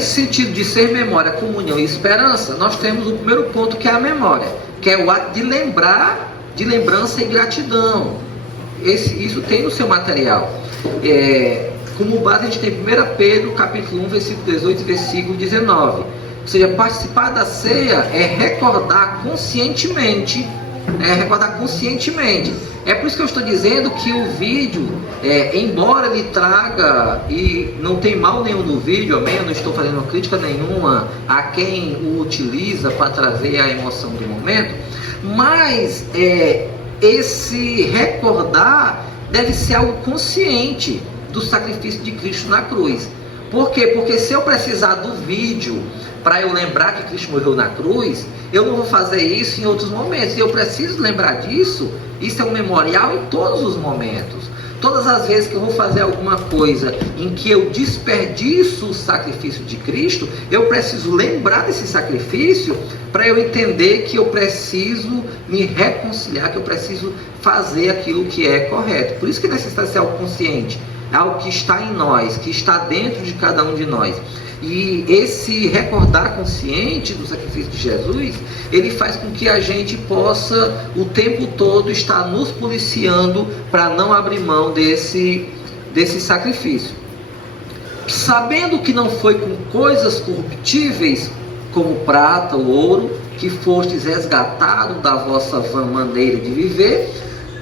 nesse sentido de ser memória, comunhão e esperança, nós temos o primeiro ponto, que é a memória, que é o ato de lembrar, de lembrança e gratidão. Isso tem no seu material. Como base a gente tem 1 Pedro, capítulo 1, versículo 18 e versículo 19. Ou seja, participar da ceia é recordar conscientemente. É por isso que eu estou dizendo que o vídeo, embora ele traga, e não tem mal nenhum no vídeo, amém? Eu não estou fazendo crítica nenhuma a quem o utiliza para trazer a emoção do momento, mas esse recordar deve ser algo consciente do sacrifício de Cristo na cruz. Por quê? Porque se eu precisar do vídeo para eu lembrar que Cristo morreu na cruz, eu não vou fazer isso em outros momentos. Eu preciso lembrar disso. Isso é um memorial em todos os momentos. Todas as vezes que eu vou fazer alguma coisa em que eu desperdiço o sacrifício de Cristo, eu preciso lembrar desse sacrifício para eu entender que eu preciso me reconciliar, que eu preciso fazer aquilo que é correto. Por isso que é necessário ser algo consciente, algo que está em nós, que está dentro de cada um de nós. E esse recordar consciente do sacrifício de Jesus, ele faz com que a gente possa o tempo todo estar nos policiando para não abrir mão desse sacrifício. Sabendo que não foi com coisas corruptíveis, como prata ou ouro, que fostes resgatados da vossa vã maneira de viver,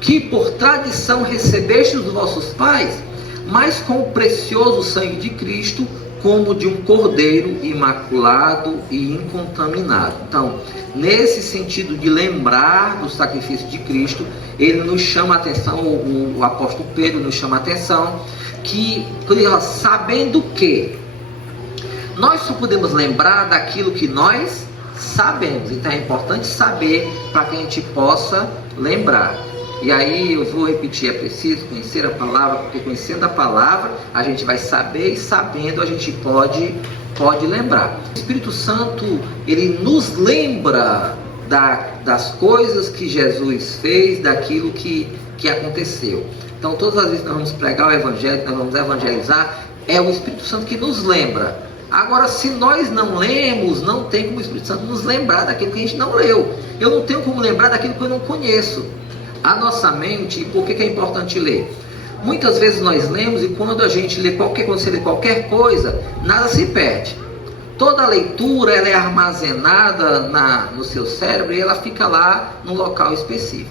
que por tradição recebestes dos vossos pais, mas com o precioso sangue de Cristo, como de um cordeiro imaculado e incontaminado. Então, nesse sentido de lembrar do sacrifício de Cristo, ele nos chama a atenção, o apóstolo Pedro nos chama a atenção, que sabendo que nós só podemos lembrar daquilo que nós sabemos. Então é importante saber para que a gente possa lembrar. E aí eu vou repetir, é preciso conhecer a palavra, porque conhecendo a palavra a gente vai saber, e sabendo a gente pode lembrar. O Espírito Santo, ele nos lembra das coisas que Jesus fez, daquilo que aconteceu. Então todas as vezes que nós vamos pregar o Evangelho, nós vamos evangelizar, é o Espírito Santo que nos lembra. Agora, se nós não lemos, não tem como o Espírito Santo nos lembrar daquilo que a gente não leu. Eu não tenho como lembrar daquilo que eu não conheço. A nossa mente, e por que é importante ler? Muitas vezes nós lemos, e quando você lê qualquer coisa, nada se perde. Toda a leitura ela é armazenada no seu cérebro e ela fica lá num local específico.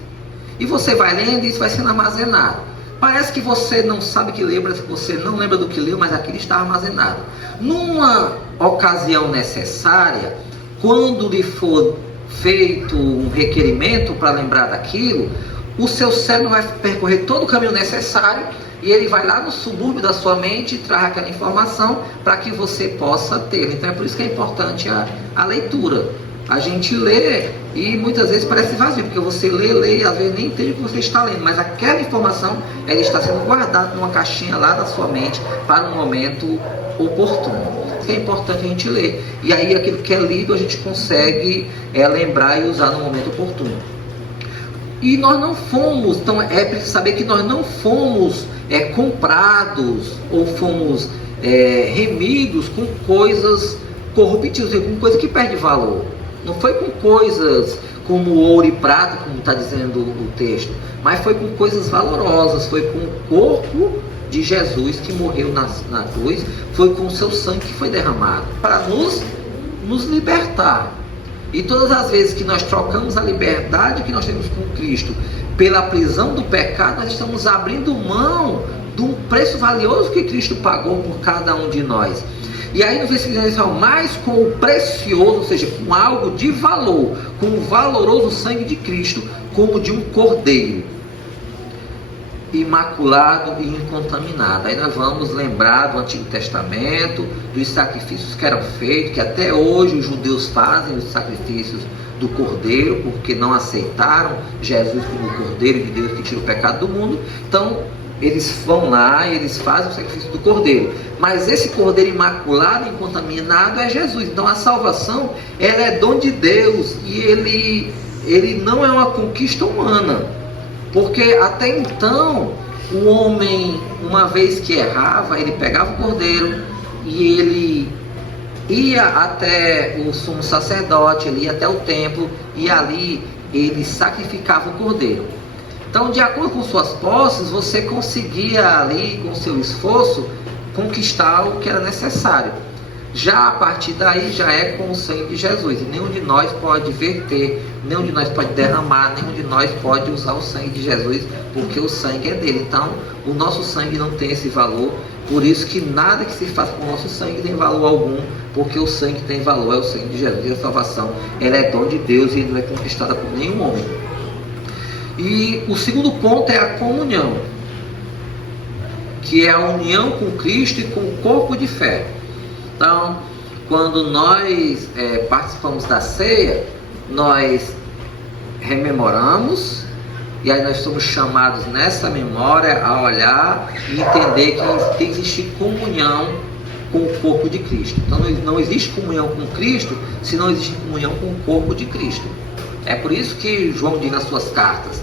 E você vai lendo e isso vai sendo armazenado. Parece que você não sabe que lembra, você não lembra do que leu, mas aquilo está armazenado. Numa ocasião necessária, quando lhe for feito um requerimento para lembrar daquilo, o seu cérebro vai percorrer todo o caminho necessário e ele vai lá no subúrbio da sua mente e traz aquela informação para que você possa ter. Então é por isso que é importante a leitura. A gente lê e muitas vezes parece vazio, porque você lê e às vezes nem entende o que você está lendo, mas aquela informação ela está sendo guardada numa caixinha lá da sua mente para um momento oportuno. É importante a gente ler, e aí aquilo que é lido a gente consegue lembrar e usar no momento oportuno. E nós não fomos, então é preciso saber que nós não fomos comprados ou fomos remidos com coisas corruptíveis, com coisa que perde valor. Não foi com coisas como ouro e prata, como está dizendo o texto, mas foi com coisas valorosas, foi com o corpo de Jesus que morreu na cruz, foi com o seu sangue que foi derramado para nos libertar. E todas as vezes que nós trocamos a liberdade que nós temos com Cristo pela prisão do pecado, nós estamos abrindo mão de um preço valioso que Cristo pagou por cada um de nós. E aí no versículo diz, mas com o precioso, ou seja, com algo de valor, com o valoroso sangue de Cristo, como de um cordeiro imaculado e incontaminado. Aí nós vamos lembrar do Antigo Testamento, dos sacrifícios que eram feitos, que até hoje os judeus fazem os sacrifícios do cordeiro, porque não aceitaram Jesus como o cordeiro de Deus que tira o pecado do mundo. Então eles vão lá e eles fazem o sacrifício do cordeiro, mas esse cordeiro imaculado e incontaminado é Jesus. Então a salvação ela é dom de Deus, e ele não é uma conquista humana, porque até então o homem, uma vez que errava, ele pegava o cordeiro e ele ia até o sumo sacerdote, ele ia até o templo, e ali ele sacrificava o cordeiro. Então, de acordo com suas posses, você conseguia ali, com seu esforço, conquistar o que era necessário. Já a partir daí, já é com o sangue de Jesus, e nenhum de nós pode verter, nenhum de nós pode derramar, nenhum de nós pode usar o sangue de Jesus, porque o sangue é dele. Então, o nosso sangue não tem esse valor, por isso que nada que se faça com o nosso sangue tem valor algum, porque o sangue tem valor, é o sangue de Jesus, e a salvação, ela é dom de Deus e não é conquistada por nenhum homem. E o segundo ponto é a comunhão, que é a união com Cristo e com o corpo de fé. Então, quando nós participamos da ceia, nós rememoramos, e aí nós somos chamados nessa memória a olhar e entender que tem que existir comunhão com o corpo de Cristo. Então não existe comunhão com Cristo se não existe comunhão com o corpo de Cristo. É por isso que João diz nas suas cartas,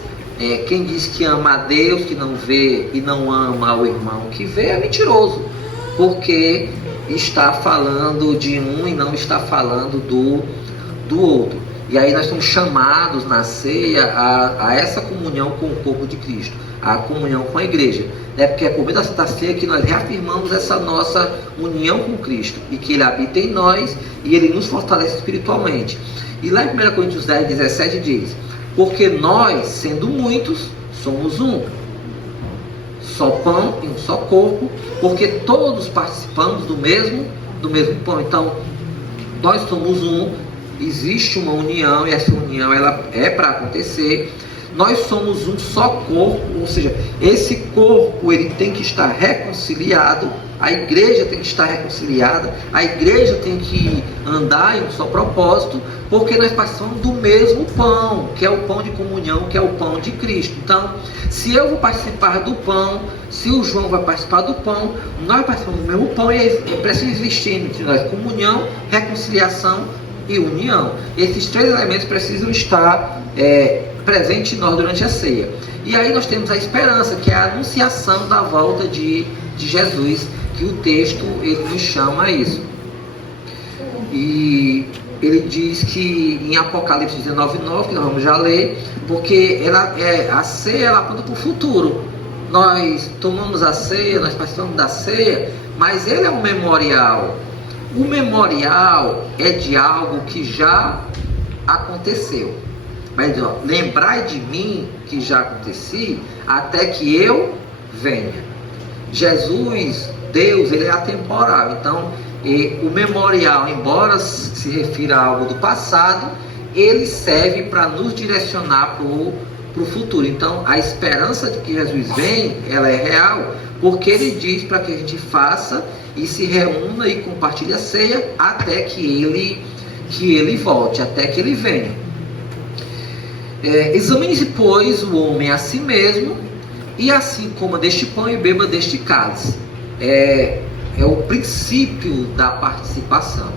quem diz que ama a Deus, que não vê, e não ama o irmão que vê, é mentiroso, porque está falando de um e não está falando do outro. E aí nós somos chamados na ceia a essa comunhão com o corpo de Cristo, a comunhão com a igreja. Porque é por meio da Santa Ceia que nós reafirmamos essa nossa união com Cristo, e que Ele habita em nós e Ele nos fortalece espiritualmente. E lá em 1 Coríntios 10, 17 diz: porque nós, sendo muitos, somos um só pão e um só corpo, porque todos participamos do mesmo pão. Então, nós somos um, existe uma união, e essa união ela é para acontecer. Nós somos um só corpo, ou seja, esse corpo ele tem que estar reconciliado, a igreja tem que estar reconciliada, a igreja tem que andar em um só propósito, porque nós participamos do mesmo pão, que é o pão de comunhão, que é o pão de Cristo. Então, se eu vou participar do pão, se o João vai participar do pão, nós participamos do mesmo pão, e é preciso existir entre nós comunhão, reconciliação e união. Esses três elementos precisam estar presentes em nós durante a ceia. E aí nós temos a esperança, que é a anunciação da volta de Jesus, que o texto ele nos chama a isso. E ele diz que em Apocalipse 19:9, que nós vamos já ler, porque a ceia ela aponta para o futuro. Nós tomamos a ceia, nós participamos da ceia, mas ele é um memorial. O memorial é de algo que já aconteceu. Mas lembrai de mim que já aconteci, até que eu venha. Jesus, Deus, ele é atemporal. Então, o memorial, embora se refira a algo do passado, ele serve para nos direcionar para o futuro. Então, a esperança de que Jesus vem, ela é real, porque ele diz para que a gente faça e se reúna e compartilhe a ceia até que ele volte, até que ele venha. Examine-se, pois, o homem a si mesmo, e assim coma deste pão e beba deste cálice. É o princípio da participação,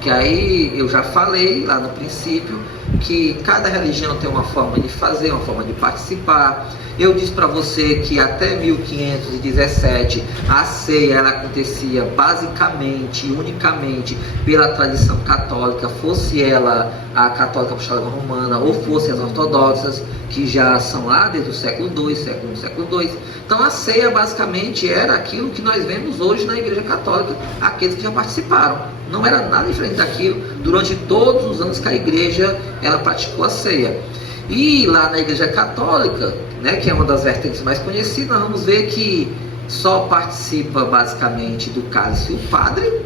que aí eu já falei lá no princípio, que cada religião tem uma forma de fazer, uma forma de participar. Eu disse para você que até 1517 a ceia ela acontecia basicamente, unicamente pela tradição católica, fosse ela a católica apostólica romana ou fosse as ortodoxas, que já são lá desde o século II, século I, século II. Então a ceia basicamente era aquilo que nós vemos hoje na Igreja Católica, aqueles que já participaram. Não era nada diferente daquilo durante todos os anos que a igreja ela praticou a ceia. E lá na Igreja Católica, que é uma das vertentes mais conhecidas, nós vamos ver que só participa basicamente do cálice o padre.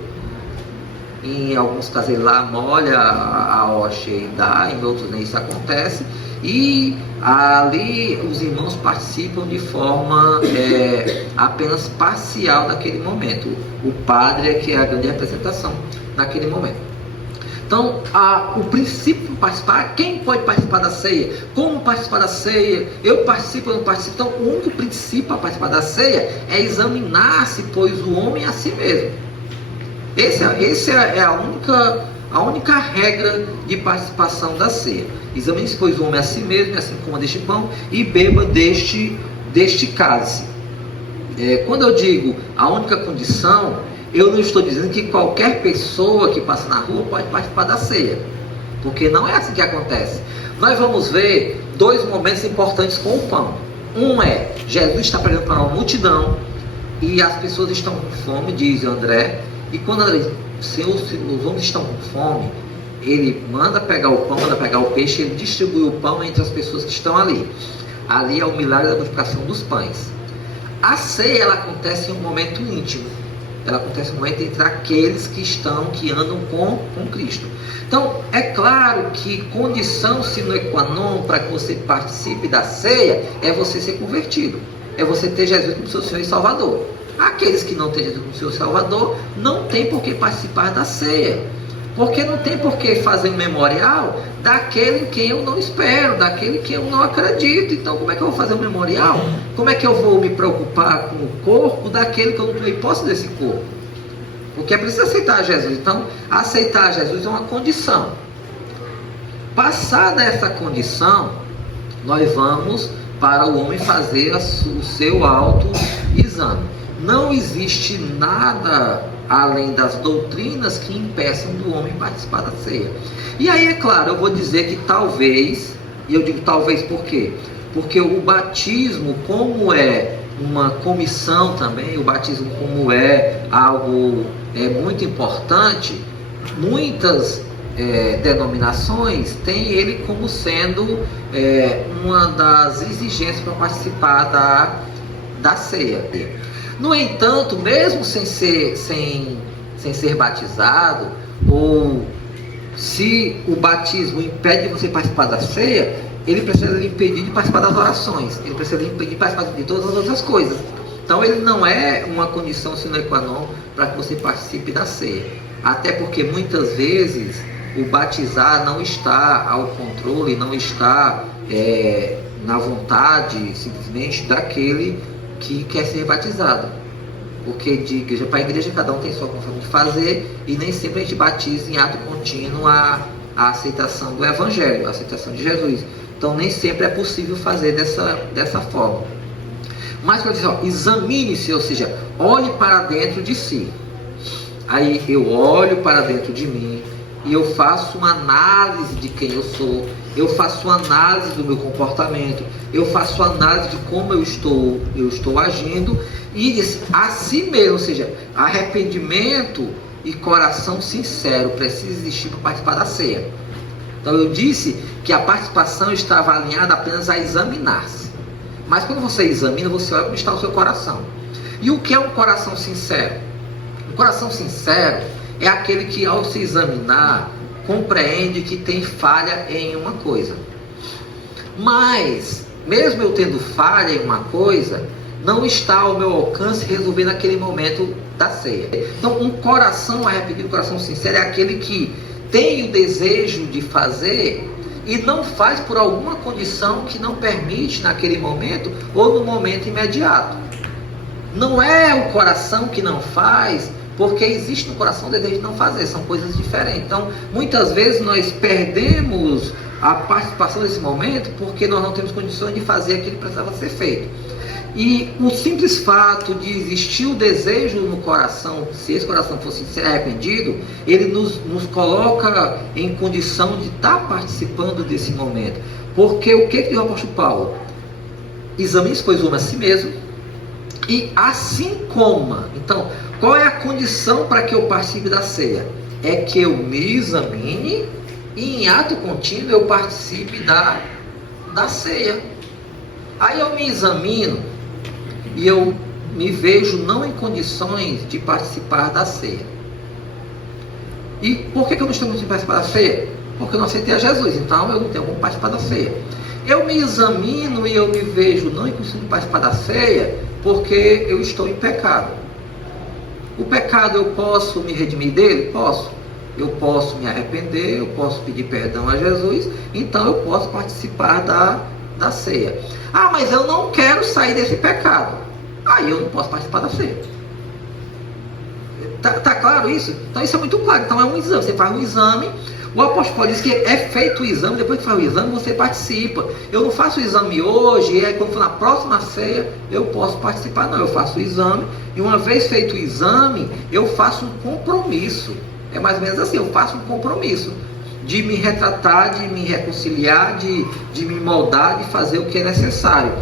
Em alguns casos ele lá molha a hóstia e dá, em outros nem isso acontece. E ali os irmãos participam de forma apenas parcial naquele momento. O padre é que é a grande representação naquele momento. Então, o princípio de participar, quem pode participar da ceia? Como participar da ceia? Eu participo ou não participo? Então, o único princípio para participar da ceia é examinar-se, pois, o homem a si mesmo. Essa é a única regra de participação da ceia. Examine-se, pois, o homem a si mesmo, assim coma deste pão e beba deste cálice. Quando eu digo a única condição, Eu não estou dizendo que qualquer pessoa que passa na rua pode participar da ceia, porque não é assim que acontece. Nós vamos ver dois momentos importantes com o pão. Um é, Jesus está pregando para uma multidão e as pessoas estão com fome, diz André, e quando André diz, os homens estão com fome, ele manda pegar o pão, manda pegar o peixe, ele distribui o pão entre as pessoas que estão ali. Ali é o milagre da multiplicação dos pães. A ceia, ela acontece em um momento íntimo. Ela acontece em um momento entre aqueles que andam com Cristo. Então, é claro que condição sine qua non para que você participe da ceia é você ser convertido. É você ter Jesus como seu Senhor e Salvador. Aqueles que não têm Jesus como seu Salvador, não tem por que participar da ceia. Porque não tem por que fazer um memorial daquele em quem eu não espero, daquele em quem eu não acredito. Então, como é que eu vou fazer um memorial? Como é que eu vou me preocupar com o corpo daquele que eu não tomei posse desse corpo? Porque é preciso aceitar Jesus. Então, aceitar Jesus é uma condição. Passada essa condição, nós vamos para o homem fazer o seu autoexame. Não existe nada além das doutrinas que impeçam do homem participar da ceia. E aí, é claro, eu vou dizer que talvez, e eu digo talvez por quê? Porque o batismo, como é uma comissão também, o batismo como é algo muito importante, muitas denominações têm ele como sendo uma das exigências para participar da ceia. No entanto, mesmo sem ser batizado, ou se o batismo impede de você participar da ceia, ele precisa lhe impedir de participar das orações, ele precisa lhe impedir de participar de todas as outras coisas. Então ele não é uma condição sine qua non para que você participe da ceia. Até porque muitas vezes o batizar não está ao controle, não está na vontade simplesmente daquele que quer ser batizado, porque de igreja para igreja cada um tem sua forma de fazer e nem sempre a gente batiza em ato contínuo a aceitação do Evangelho, a aceitação de Jesus. Então nem sempre é possível fazer dessa forma. Mas para dizer, examine-se, ou seja, olhe para dentro de si. Aí eu olho para dentro de mim e eu faço uma análise de quem eu sou, eu faço uma análise do meu comportamento, eu faço uma análise de como eu estou agindo e a si mesmo, ou seja, arrependimento e coração sincero precisa existir para participar da ceia. Então eu disse que a participação estava alinhada apenas a examinar-se. Mas quando você examina, você olha como está o seu coração. E o que é um coração sincero? Um coração sincero é aquele que, ao se examinar, compreende que tem falha em uma coisa. Mas, mesmo eu tendo falha em uma coisa, não está ao meu alcance resolver naquele momento da ceia. Então, um coração arrependido, um coração sincero, é aquele que tem o desejo de fazer e não faz por alguma condição que não permite naquele momento ou no momento imediato. Não é o coração que não faz porque existe no coração o desejo de não fazer, são coisas diferentes. Então, muitas vezes nós perdemos a participação desse momento porque nós não temos condições de fazer aquilo que precisava ser feito. E o simples fato de existir o desejo no coração, se esse coração fosse ser arrependido, ele nos coloca em condição de estar participando desse momento. Porque o que diz o apóstolo Paulo? Examine-se, pois, o homem a si mesmo, e assim coma. Então, qual é a condição para que eu participe da ceia? É que eu me examine e em ato contínuo eu participe da ceia. Aí eu me examino e eu me vejo não em condições de participar da ceia. E por que eu não estou em condições de participar da ceia? Porque eu não aceitei a Jesus, então eu não tenho como participar da ceia. Eu me examino e eu me vejo não em condições de participar da ceia porque eu estou em pecado. O pecado eu posso me redimir dele? Posso. Eu posso me arrepender, eu posso pedir perdão a Jesus, então eu posso participar da ceia. Ah, mas eu não quero sair desse pecado. Aí eu não posso participar da ceia. Tá claro isso? Então isso é muito claro. Então é um exame. Você faz um exame. O apóstolo Paulo diz que é feito o exame, depois que faz o exame você participa. Eu não faço o exame hoje, e aí quando for na próxima ceia eu posso participar, não. Eu faço o exame, e uma vez feito o exame, eu faço um compromisso. É mais ou menos assim, eu faço um compromisso de me retratar, de me reconciliar, de me moldar, de fazer o que é necessário.